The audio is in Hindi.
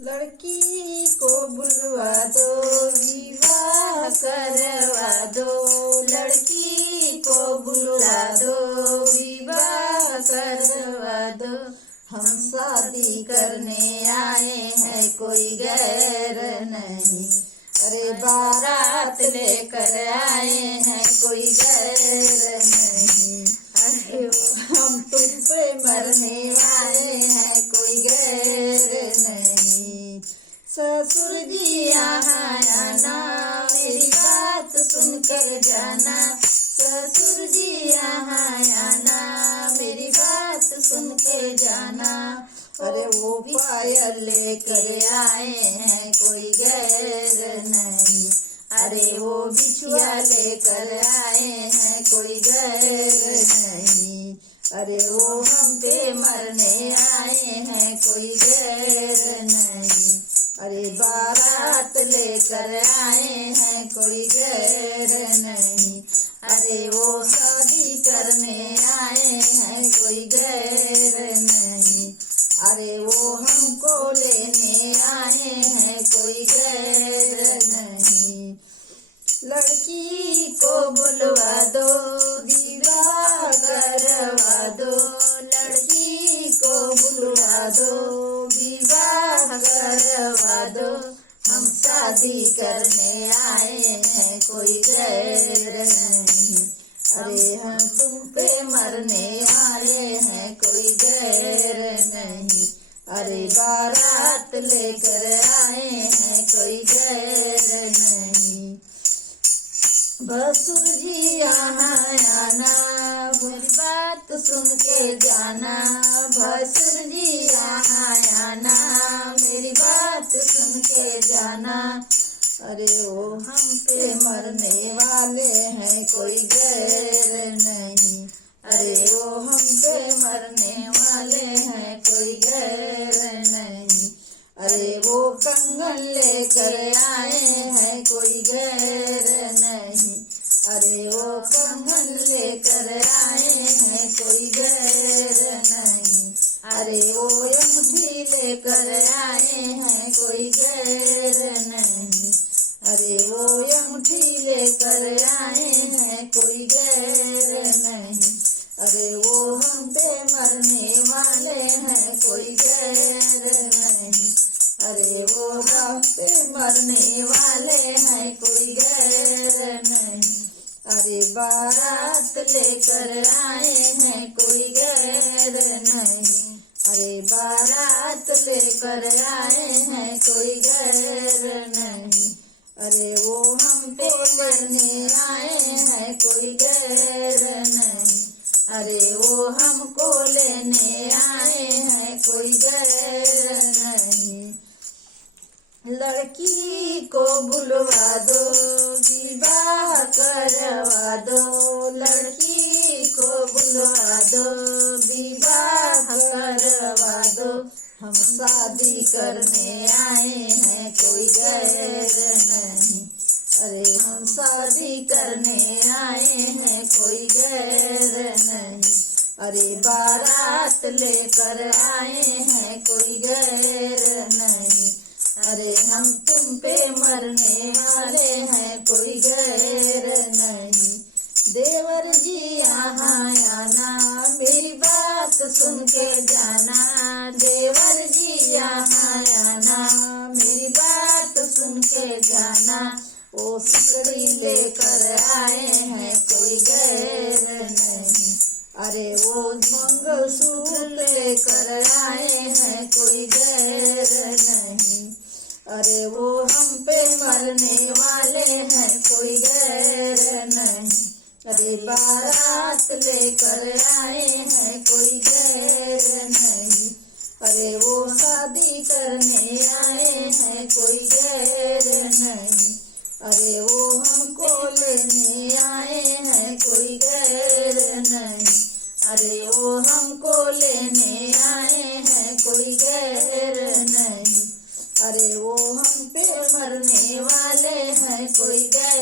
लड़की को बुलवा दो, विवाह करवा दो। लड़की को बुलवा दो, विवाह करवा दो। हम शादी करने आए हैं, कोई गैर नहीं। अरे बारात लेकर आए हैं, कोई गैर नहीं। अरे हम तुम पे मरने वाले हैं, कोई गैर नहीं। ससुर जी यहाँ आना, मेरी बात सुनकर जाना। ससुर जी यहाँ आना, मेरी बात सुन के जाना। अरे वो पायल लेकर आए हैं, कोई गैर नहीं। अरे वो बिछुआ लेकर आए हैं, कोई गैर नहीं। अरे वो हम पे मरने आए हैं, कोई गैर नहीं। अरे बारात लेकर आए हैं, कोई गैर नहीं। अरे वो शादी करने आए हैं, कोई गैर नहीं। अरे वो हमको लेने आए हैं, कोई गैर नहीं। लड़की को बुलवा दो, विवाह करवा दो। लड़की को बुलवा दो, विवाह करवा दो। हम शादी करने आए हैं, कोई गैर नहीं। अरे हम तुम पे मरने वाले हैं, कोई गैर नहीं। अरे बारात लेकर आए हैं, कोई गैर नहीं। भसुर जी यहाँ आना, मेरी बात सुन के जाना। भसुर जी यहाँ आना, मेरी बात सुन के जाना। अरे वो हम पे मरने वाले हैं, कोई गैर नहीं। अरे वो हम पे मरने वाले हैं, कोई गैर नहीं। अरे वो कंगन लेकर आए हैं, कोई गैर नहीं। अरे वो कंगन लेकर आए हैं, कोई गैर नहीं। अरे वो अंगूठी लेकर आए हैं, कोई गैर नहीं। अरे वो अंगूठी लेकर आए हैं, कोई गैर नहीं। अरे वो हम पे मरने वाले हैं, कोई गैर नहीं। अरे वो हम पे मरने वाले हैं, कोई गैर नहीं। अरे बारात लेकर आए हैं, कोई गैर नहीं। अरे बारात लेकर आए हैं, कोई गैर नहीं। अरे वो हम पे मरने आए हैं, कोई गैर नहीं। अरे वो हमको लेने आए हैं, कोई गैर नहीं। लड़की को बुलवा दो, विवाह करवा दो। लड़की को बुलवा दो, विवाह करवा दो। हम शादी करने आए हैं, कोई गैर नहीं। अरे हम शादी करने आए हैं, कोई गैर नहीं। अरे बारात लेकर आए हैं, कोई गैर नहीं। अरे हम तुम पे मरने वाले हैं, कोई गैर नहीं। देवर जी यहाँ आना, मेरी बात सुन के जाना। देवर जी यहाँ आना, मेरी बात सुन के जाना। वो सिकड़ी लेकर आए हैं, कोई गैर नहीं। अरे वो मंगलसूत्र लेकर आए हैं, कोई गैर नहीं। अरे वो हम पे मरने वाले हैं, कोई गैर नहीं। अरे बारात लेकर आए हैं, कोई गैर नहीं। अरे वो शादी करने आए हैं, कोई गैर नहीं। अरे वो हमको लेने आए हैं, कोई गैर नहीं। अरे वो हमको लेने आए हैं, कोई गैर नहीं। अरे वो हम पे मरने वाले हैं, कोई गैर